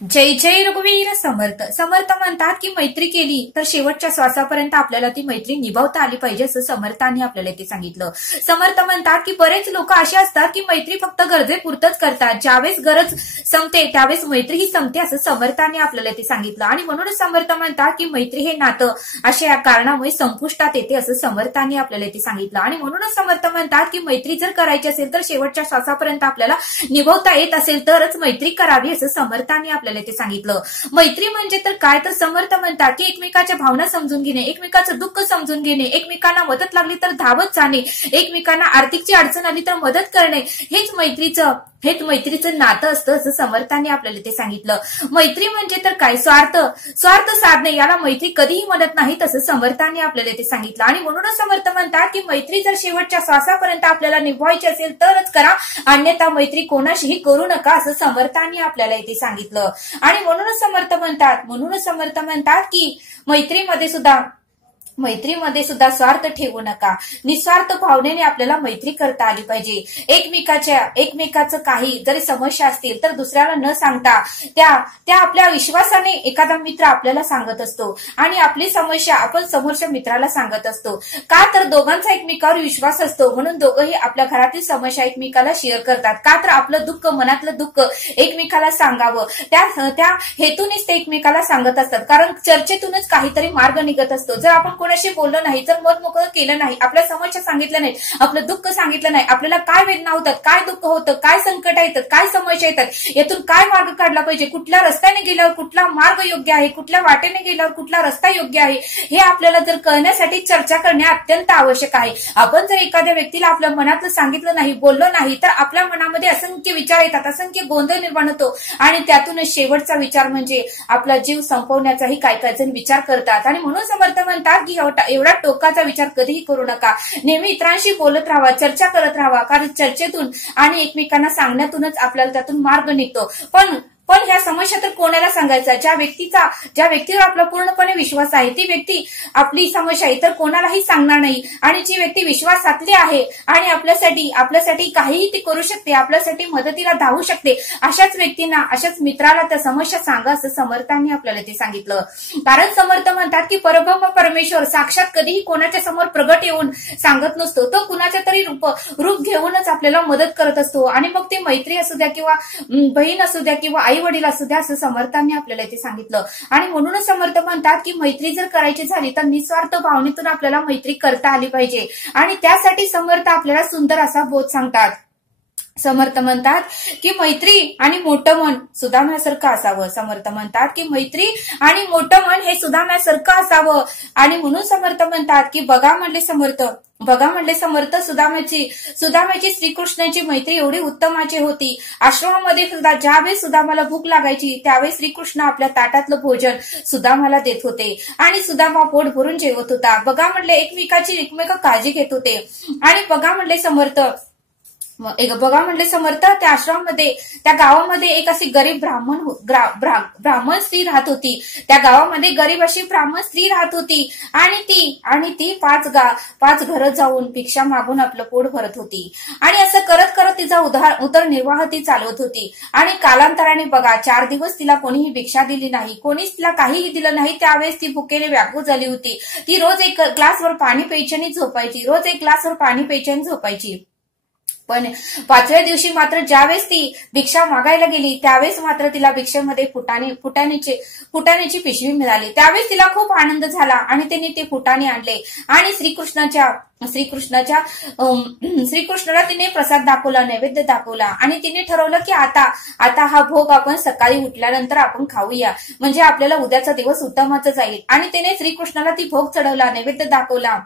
जय जय रघुवीर समर्थ. समर्थ म्हणतात की मैत्री केली तर शेवटच्या श्वासापर्यंत आपल्याला ती मैत्री निभावता आली पाहिजे असं समर्थांनी आपल्याला ते सांगितलं. समर्थ म्हणतात की बरेच लोक असे असतात की मैत्री फक्त गरजेपुरतच करतात, ज्यावेळेस गरज संपते त्यावेळेस मैत्री ही संपते असं समर्थांनी आपल्याला ते सांगितलं. आणि म्हणूनच समर्थ म्हणतात की मैत्री हे नातं अशा या कारणामुळे संपुष्टात येते असं समर्थांनी आपल्याला ते सांगितलं. आणि म्हणूनच समर्थ म्हणतात की मैत्री जर करायची असेल तर शेवटच्या श्वासापर्यंत आपल्याला निभावता येत असेल तरच मैत्री करावी असं समर्थांनी आपल्याला ते सांगितलं. मैत्री म्हणजे तर काय, तर समर्थ म्हणतात की एकमेकाच्या भावना समजून घेणे, एकमेकाचं दुःख समजून घेणे, एकमेकांना मदत लागली तर धावत जाणे, एकमेकांना आर्थिकची अडचण आली तर मदत करणे, हेच मैत्रीचं नातं असतं असं समर्थांनी आपल्याला ते सांगितलं. मैत्री म्हणजे तर काय, स्वार्थ साधणे याला मैत्री कधीही म्हणत नाही तसं समर्थांनी आपल्याला ते सांगितलं. आणि म्हणूनच समर्थ म्हणतात की मैत्री जर शेवटच्या श्वासापर्यंत आपल्याला निभवायची असेल तरच करा, अन्यथा मैत्री कोणाशीही करू नका असं समर्थांनी आपल्याला इथे सांगितलं. आणि म्हणूनच समर्थ म्हणतात की मैत्रीमध्ये सुद्धा स्वार्थ ठेवू नका, निस्वार्थ भावनेने आपल्याला मैत्री करता आली पाहिजे. एकमेकाचं काही जरी समस्या असतील तर दुसऱ्याला न सांगता त्या आपल्या विश्वासाने एखादा मित्र आपल्याला सांगत असतो आणि आपली समस्या आपण समोरच्या मित्राला सांगत असतो. का तर दोघांचा एकमेकावर विश्वास असतो म्हणून दोघंही आपल्या घरातील समस्या एकमेकाला शेअर करतात. का तर आपलं दुःख, मनातलं दुःख एकमेकाला सांगावं त्या हेतूनेच ते एकमेकाला सांगत असतात. कारण चर्चेतूनच काहीतरी मार्ग निघत असतो. जर आपण कोणाशी बोललो नाही, जर मत मोकळं केलं नाही, आपल्या समस्या सांगितलं नाही, आपलं दुःख सांगितलं नाही, आपल्याला काय वेदना होतात, काय दुःख होतं, काय संकट येतात, काय समस्या येतात, यातून काय मार्ग काढला पाहिजे, कुठल्या रस्त्याने गेल्यावर कुठला मार्ग योग्य आहे, कुठल्या वाटेने गेल्यावर कुठला रस्ता योग्य आहे, हे आपल्याला जर कळण्यासाठी चर्चा करणे अत्यंत आवश्यक आहे. आपण जर एखाद्या व्यक्तीला आपल्या मनातलं सांगितलं नाही, बोललो नाही, तर आपल्या मनामध्ये असंख्य विचार येतात, असंख्य गोंधळ निर्माण होतो आणि त्यातूनच शेवटचा विचार म्हणजे आपला जीव संपवण्याचाही काय जण विचार करतात. आणि म्हणून समर्थ म्हणतात की एवढा टोकाचा विचार कधीही करू नका. नेहमी इतरांशी बोलत राहावा, चर्चा करत राहावा, कारण चर्चेतून आणि एकमेकांना सांगण्यातूनच आपल्याला त्यातून मार्ग निघतो. पण ह्या समस्या तर कोणाला सांगायचा, ज्या व्यक्तीवर आपला पूर्णपणे विश्वास आहे ती व्यक्ती आपली समस्या इतर कोणालाही सांगणार नाही. आणि जी व्यक्ती विश्वासातली आहे आणि आपल्यासाठी काहीही ती करू शकते, आपल्यासाठी मदतीला धावू शकते, अशाच व्यक्तींना, अशाच मित्राला त्या समस्या सांगा असं समर्थांनी आपल्याला ते सांगितलं. कारण समर्थ म्हणतात की परब्रह्म परमेश्वर साक्षात कधीही कोणाच्या समोर प्रगट येऊन सांगत नसतो, तो कुणाच्या तरी रूप घेऊनच आपल्याला मदत करत असतो. आणि मग ती मैत्री असू द्या किंवा बहीण असू द्या किंवा आई वडील असू द्या असं समर्थांनी आपल्याला ते सांगितलं. आणि म्हणूनच समर्थ म्हणतात की मैत्री जर करायची झाली तर निस्वार्थ भावनेतून आपल्याला मैत्री करता आली पाहिजे. आणि त्यासाठी समर्थ आपल्याला सुंदर असा बोध सांगतात. समर्थ म्हणतात की मैत्री आणि मोठं मन सुदाम्यासारखं असावं. समर्थ म्हणतात की मैत्री आणि मोठं मन हे सुदाम्यासारखं असावं. आणि म्हणून समर्थ म्हणतात की बघा म्हणले समर्थ सुदाम्याची श्रीकृष्णाची मैत्री एवढी उत्तमाची होती. आश्रमामध्ये सुद्धा ज्यावेळेस सुदामाला भूक लागायची त्यावेळेस श्रीकृष्ण आपल्या ताटातलं भोजन सुदामाला देत होते आणि सुदामा पोट भरून जेवत होता. बघा म्हणले एकमेक काळजी घेत होते. आणि बघा म्हणले समर्थ त्या आश्रमामध्ये, त्या गावामध्ये एक अशी गरीब ब्राह्मण स्त्री राहत होती. त्या गावामध्ये गरीब अशी ब्राह्मण स्त्री राहत होती आणि ती पाच घरं जाऊन भिक्षा मागून आपलं पोट भरत होती. आणि असं करत करत तिचा उदरनिर्वाह ती चालवत होती. आणि कालांतराने बघा 4 दिवस तिला कोणीही भिक्षा दिली नाही, कोणीच तिला काहीही दिलं नाही. त्यावेळेस ती भुकेने व्याकुळ झाली होती. ती रोज एक ग्लासवर पाणी प्यायची आणि झोपायची. पण 5व्या दिवशी मात्र ज्यावेळेस ती भिक्षा मागायला गेली त्यावेळेस मात्र तिला भिक्षेमध्ये फुटाण्याची पिशवी मिळाली. त्यावेळेस तिला खूप आनंद झाला आणि तिने ते फुटाणे आणले आणि श्रीकृष्णाला तिने प्रसाद दाखवला, नैवेद्य दाखवला. आणि तिने ठरवलं की आता हा भोग आपण सकाळी उठल्यानंतर आपण खाऊया, म्हणजे आपल्याला उद्याचा दिवस उत्तमाचा जाईल. आणि तिने श्रीकृष्णाला ती भोग चढवला, नैवेद्य दाखवला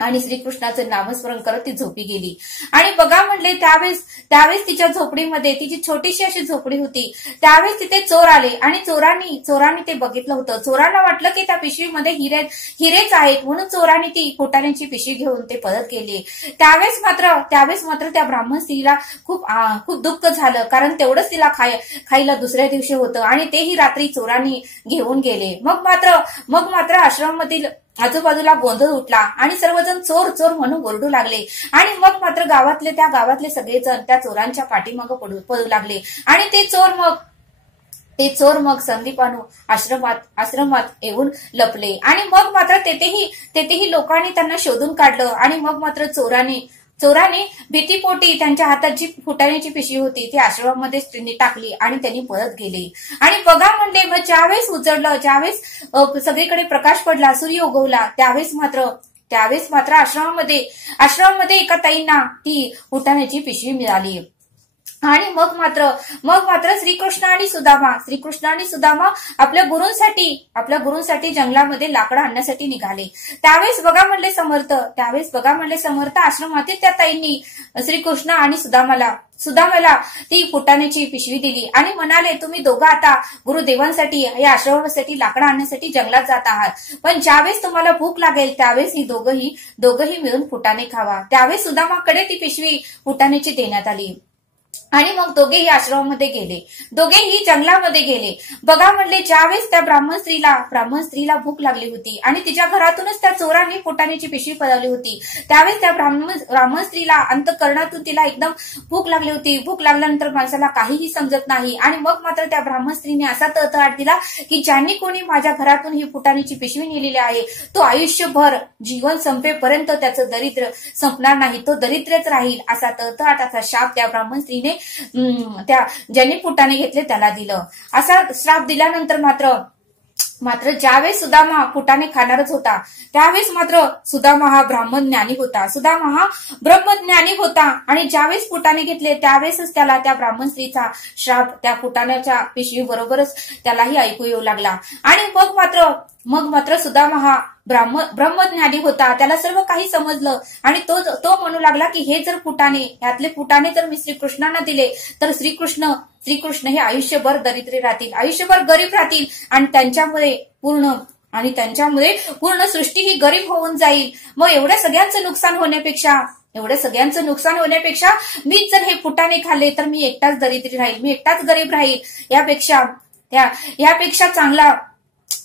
आणि श्रीकृष्णाचं नामस्मरण करत ती झोपी गेली. आणि बघा म्हणले त्यावेळेस तिच्या झोपडीमध्ये, तिची छोटीशी अशी झोपडी होती, त्यावेळेस तिथे चोर आले आणि चोरांनी ते बघितलं होतं. चोरांना वाटलं की त्या पिशवीमध्ये हिरेच आहेत म्हणून चोरांनी ती फुटाण्यांची पिशवी घेऊन ते परत गेले. त्यावेळेस मात्र त्या ब्राह्मण स्त्रीला खूप दुःख झालं, कारण तेवढंच तिला खायला दुसऱ्या दिवशी होतं आणि तेही रात्री चोरांनी घेऊन गेले. मग मात्र आश्रमामधील आजूबाजूला गोंधळ उठला आणि सर्वजण चोर चोर म्हणून ओरडू लागले. आणि मग मात्र गावातले सगळेजण त्या चोरांच्या पाठीमागे पळू लागले. आणि ते चोर ते चोर मग संदीपानू आश्रमात येऊन लपले आणि मग मात्र तेथेही लोकांनी त्यांना शोधून काढलं आणि मग मात्र चोराने भीतीपोटी त्यांच्या हातात जी फुटाण्याची पिशवी होती ती आश्रमामध्ये त्यांनी टाकली आणि त्यांनी पळत गेले. आणि बघा म्हणले मग ज्यावेळेस उजळलं, ज्यावेळेस सगळीकडे प्रकाश पडला, सूर्य उगवला, त्यावेळेस मात्र आश्रमामध्ये एका ताईंना ती फुटाण्याची पिशवी मिळाली. आणि मग मात्र श्रीकृष्ण आणि सुदामा आपल्या गुरूंसाठी जंगलामध्ये लाकडं आणण्यासाठी निघाले. त्यावेळेस बघा म्हणले समर्थ आश्रमातील त्या ताईंनी श्रीकृष्ण आणि सुदामाला ती फुटाण्याची पिशवी दिली आणि म्हणाले, तुम्ही दोघं आता गुरुदेवांसाठी या आश्रमासाठी लाकडं आणण्यासाठी जंगलात जात आहात, पण ज्यावेळेस तुम्हाला भूक लागेल त्यावेळेस ही दोघंही मिळून फुटाणे खावा. त्यावेळेस सुदामाकडे ती पिशवी फुटाण्याची देण्यात आली आणि मग दोघेही आश्रमामध्ये गेले, दोघेही जंगलामध्ये गेले. बघा म्हणले ज्यावेळेस त्या ब्राह्मण स्त्रीला भूक लागली होती आणि तिच्या घरातूनच त्या चोरांनी फुटाण्याची पिशवी पळवली होती, त्यावेळेस त्या ब्राह्मण स्त्रीला अंतःकरणातून तिला एकदम भूक लागली होती. भूक लागल्यानंतर माणसाला काहीही समजत नाही आणि मग मात्र त्या ब्राह्मण स्त्रीने असा तळतळाट दिला की ज्यांनी कोणी माझ्या घरातून ही फुटाण्याची पिशवी नेलेली आहे तो आयुष्यभर जीवन संपेपर्यंत त्याचं दरिद्र संपणार नाही, तो दरिद्रच राहील, असा तळतळाट, असा शाप त्या ब्राह्मण स्त्रीने त्या ज्यांनी फुटाणे घेतले त्याला दिलं. असा श्राप दिल्यानंतर मात्र ज्यावेळेस सुदामा फुटाणे खाणारच होता त्यावेळेस मात्र सुदामा हा ब्रह्मज्ञानी होता आणि ज्यावेळेस फुटाणे घेतले त्यावेळेसच त्याला त्या ब्राह्मण स्त्रीचा श्राप त्या फुटाण्याच्या पिशवी बरोबरच त्यालाही ऐकू येऊ लागला. आणि मग मात्र सुदामा हा ब्रह्मज्ञानी होता, त्याला सर्व काही समजलं आणि तो म्हणू लागला की हे जर यातले फुटाणे जर मी श्रीकृष्णांना दिले तर श्रीकृष्ण हे आयुष्यभर दरिद्री राहतील, आयुष्यभर गरीब राहतील आणि त्यांच्यामुळे पूर्ण सृष्टी ही गरीब होऊन जाईल. मग एवढ्या सगळ्यांचं नुकसान होण्यापेक्षा मीच जर हे फुटाणे खाल्ले तर मी एकटाच दरिद्री राहील, मी एकटाच गरीब राहील, यापेक्षा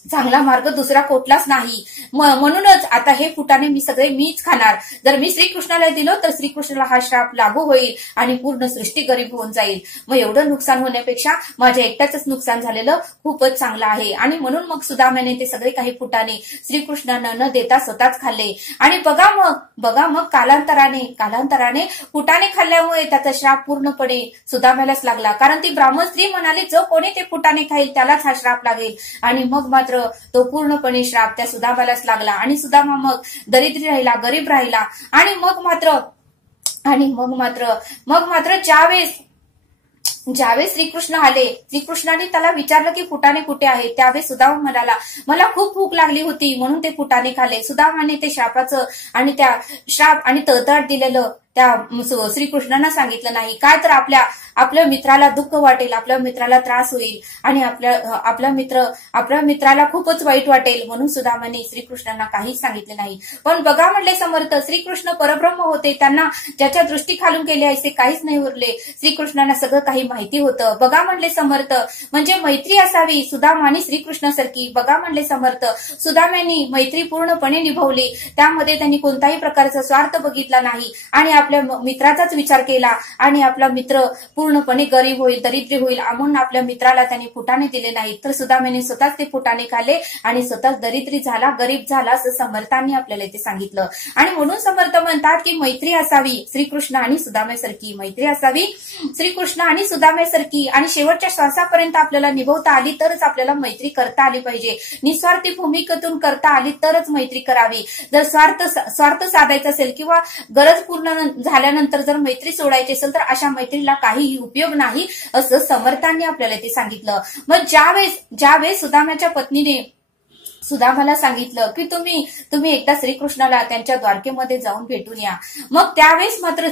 चांगला मार्ग दुसरा कुठलाच नाही. म्हणूनच आता हे फुटाणे मीच खाणार. जर मी श्रीकृष्णाला दिलो तर श्रीकृष्णाला हा श्राप लागू होईल आणि पूर्ण सृष्टी गरीब होऊन जाईल. मग एवढं नुकसान होण्यापेक्षा माझ्या एकट्याच नुकसान झालेलं खूपच चांगलं आहे. आणि म्हणून मग सुदामाने ते सगळे काही फुटाणे श्रीकृष्णांना न देता स्वतःच खाल्ले. आणि बघा मग कालांतराने फुटाणे खाल्ल्यामुळे त्याचा श्राप पूर्णपणे सुदामालाच लागला, कारण ती ब्राह्मण स्त्री म्हणाली जो कोणी ते फुटाणे खाईल त्यालाच हा श्राप लागेल. आणि मग मात्र तो पूर्णपणे श्राप त्या सुदामालाच लागला आणि सुदामा मग दरिद्री राहिला, गरीब राहिला. आणि मग मात्र ज्यावेळेस श्रीकृष्ण आले, श्रीकृष्णाने त्याला विचारलं की फुटाणे कुठे आहे, त्यावेळेस सुदामा म्हणाला मला खूप भूक लागली होती म्हणून ते फुटाणे खाल्ले. सुदामाने ते श्रापाचं आणि त्या श्राप आणि तळतळाट दिलेलं त्या श्रीकृष्णांना सांगितलं नाही. काय तर आपल्या मित्राला दुःख वाटेल, आपल्या मित्राला त्रास होईल आणि आपल्या मित्राला खूपच वाईट वाटेल, म्हणून सुदामाने श्रीकृष्णांना काहीच सांगितले नाही. पण बघा म्हणले समर्थ, श्रीकृष्ण परब्रह्म होते, त्यांना ज्याच्या दृष्टी खालून केली आहे ते काहीच नाही उरले, श्रीकृष्णांना सगळं काही माहिती होतं. बघा म्हणले समर्थ, म्हणजे मैत्री असावी सुदामा आणि श्रीकृष्णासारखी. बघा म्हणले समर्थ, सुदामाने मैत्री पूर्णपणे निभावली, त्यामध्ये त्यांनी कोणताही प्रकारचा स्वार्थ बघितला नाही आणि आपल्या मित्राचाच विचार केला आणि आपला मित्र पूर्णपणे गरीब होईल, दरिद्री होईल म्हणून आपल्या मित्राला त्यांनी फुटाणे दिले नाही, तर सुदामाने स्वतःच ते फुटाणे खाल्ले आणि स्वतःच दरिद्री झाला, गरीब झाला, असं समर्थांनी आपल्याला इथे सांगितलं. आणि म्हणून समर्थ म्हणतात की मैत्री असावी श्रीकृष्ण आणि सुदामेसारखी, मैत्री असावी श्रीकृष्ण आणि सुदामेसारखी आणि शेवटच्या श्वासापर्यंत आपल्याला निभवता आली तरच आपल्याला मैत्री करता आली पाहिजे. निस्वार्थी भूमिकेतून करता आली तरच मैत्री करावी. जर स्वार्थ साधायचा असेल किंवा गरज पूर्ण झाल्यानंतर जर मैत्री सोडायची असेल तर अशा मैत्रीला काहीही उपयोग नाही, असं समर्थांनी आपल्याला ते सांगितलं. मग ज्यावेळेस सुदामाच्या पत्नीने सुदामाला सांगितलं की तुम्ही एकदा श्रीकृष्णाला त्यांच्या द्वारकेमध्ये जाऊन भेटून या, मग त्यावेळेस मात्र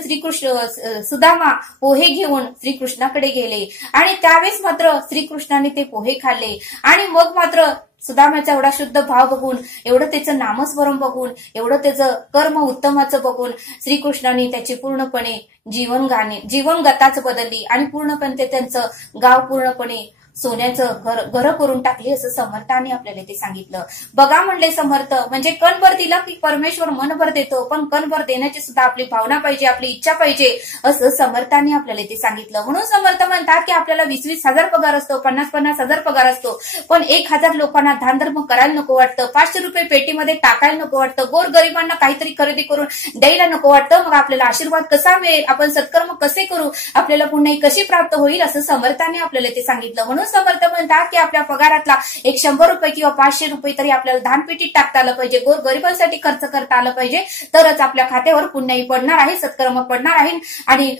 सुदामा पोहे घेऊन श्रीकृष्णाकडे गेले आणि त्यावेळेस मात्र श्रीकृष्णाने ते पोहे खाल्ले. आणि मग मात्र सुदामाचा एवढा शुद्ध भाव बघून, एवढं त्याचं नामस्मरण बघून, एवढं त्याचं कर्म उत्तमाचं बघून श्रीकृष्णाने त्याची पूर्णपणे जीवनगताच बदलली आणि पूर्णपणे त्यांचं गाव पूर्णपणे सोन्याचं घर करून टाकली असं समर्थांनी आपल्याला ते सांगितलं. बघा म्हणले समर्थ, म्हणजे कणभर दिला की परमेश्वर मनभर देतो, पण कणभर देण्याची सुद्धा आपली भावना पाहिजे, आपली इच्छा पाहिजे असं समर्थांनी आपल्याला ते सांगितलं. म्हणून समर्थ म्हणतात की आपल्याला 20-20 हजार पगार असतो, 50-50 हजार पगार असतो, पण 1000 लोकांना दानधर्म करायला नको वाटतं, 500 रुपये पेटीमध्ये टाकायला नको वाटतं, गोरगरिबांना काहीतरी खरेदी करून द्यायला नको वाटतं. मग आपल्याला आशीर्वाद कसा मिळेल, आपण सत्कर्म कसे करू, आपल्याला पुण्य कशी प्राप्त होईल असं समर्थांनी आपल्याला ते सांगितलं. म्हणून समर्थ म्हणतात की आपल्या पगारातला एक 100 रुपये किंवा 500 रुपये तरी आपल्याला दानपेटीत टाकता आलं पाहिजे, गोरगरिबांसाठी खर्च करता आलं पाहिजे, तरच आपल्या खात्यावर पुण्यही पडणार आहे, सत्कर्म पडणार आहे आणि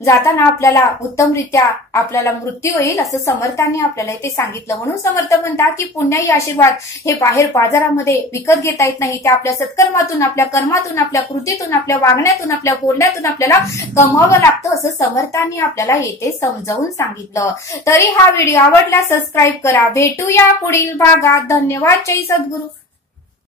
जाताना आपल्याला उत्तमरित्या आपल्याला मृत्यू होईल असं समर्थांनी आपल्याला ते सांगितलं. म्हणून समर्थ म्हणतात की पुण्याही आशीर्वाद हे बाहेर बाजारामध्ये विकत घेता येत नाही, ते आपल्या सत्कर्मातून, आपल्या कर्मातून, आपल्या कृतीतून, आपल्या वागण्यातून, आपल्या बोलण्यातून आपल्याला कमवावं लागतं असं समर्थांनी आपल्याला येथे समजावून सांगितलं. तरी हा व्हिडिओ आवडला सबस्क्राईब करा. भेटूया पुढील भागात. धन्यवाद. जय सद्गुरू.